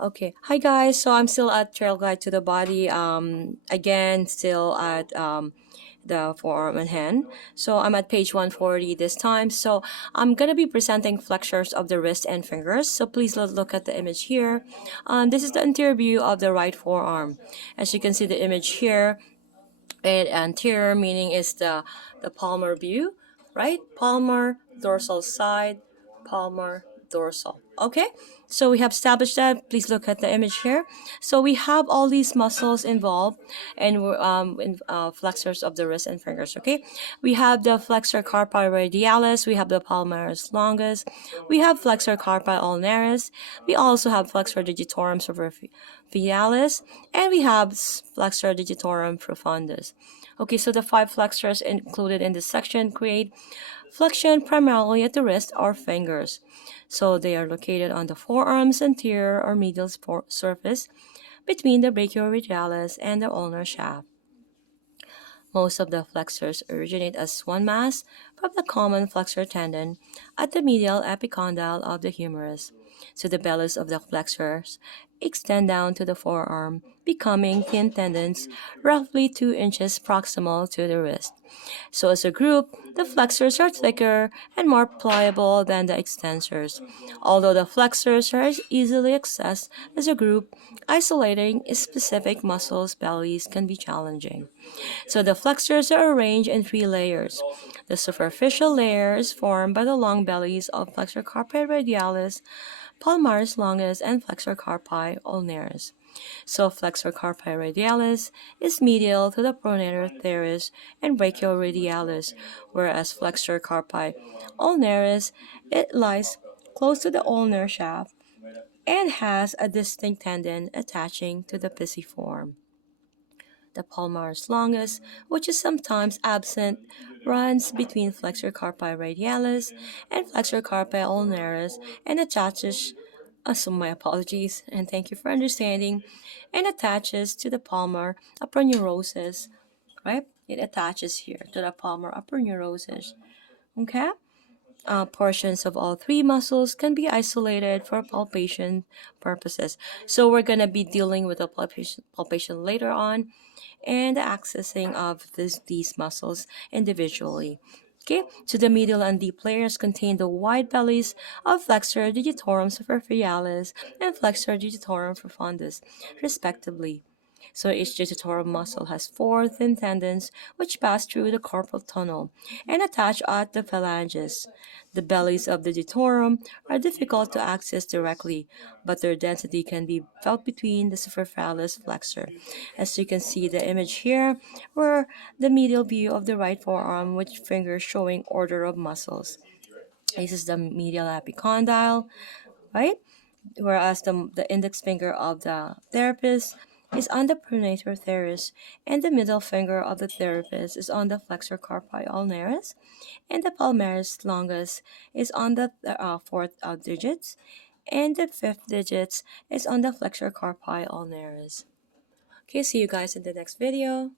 Okay, hi guys. So I'm still at Trail Guide to the Body. Again, still at the forearm and hand. So I'm at page 140 this time. So I'm gonna be presenting flexors of the wrist and fingers. So please look at the image here. This is the anterior view of the right forearm. As you can see the image here, and anterior meaning is the palmar view, right? Palmar, dorsal side, palmar, dorsal. Okay, so we have established that. Please look at the image here. So we have all these muscles involved, and we're in flexors of the wrist and fingers. Okay, we have the flexor carpi radialis, we have the palmaris longus, we have flexor carpi ulnaris, we also have flexor digitorum superficialis, and we have flexor digitorum profundus. Okay, so the five flexors included in this section create flexion primarily at the wrist or fingers. So they are located on the forearm's anterior or medial surface between the brachioradialis and the ulnar shaft. Most of the flexors originate as one mass from the common flexor tendon at the medial epicondyle of the humerus. So the bellies of the flexors extend down to the forearm, becoming thin tendons roughly 2 inches proximal to the wrist. So as a group, the flexors are thicker and more pliable than the extensors. Although the flexors are easily accessed as a group, isolating specific muscles' bellies can be challenging. So the flexors are arranged in three layers. The superficial layer is formed by the long bellies of flexor carpi radialis, palmaris longus, and flexor carpi ulnaris. So flexor carpi radialis is medial to the pronator teres and brachioradialis, whereas flexor carpi ulnaris, it lies close to the ulnar shaft and has a distinct tendon attaching to the pisiform. The palmaris longus, which is sometimes absent, runs between flexor carpi radialis and flexor carpi ulnaris and attaches, so my apologies and thank you for understanding, and attaches to the palmar aponeurosis, right? It attaches here to the palmar aponeurosis, okay? Portions of all three muscles can be isolated for palpation purposes. So we're going to be dealing with the palpation later on and the accessing of these muscles individually. Okay, so the medial and deep layers contain the wide bellies of flexor digitorum superficialis and flexor digitorum profundus, respectively. So each digitorum muscle has four thin tendons which pass through the carpal tunnel and attach at the phalanges. The bellies of the digitorum are difficult to access directly, but their density can be felt between the superficialis flexor. As you can see the image here, where the medial view of the right forearm with fingers showing order of muscles. This is the medial epicondyle, right? Whereas the index finger of the therapist is on the pronator teres, and the middle finger of the therapist is on the flexor carpi ulnaris, and the palmaris longus is on the fourth digits, and the fifth digits is on the flexor carpi ulnaris. Okay, see you guys in the next video.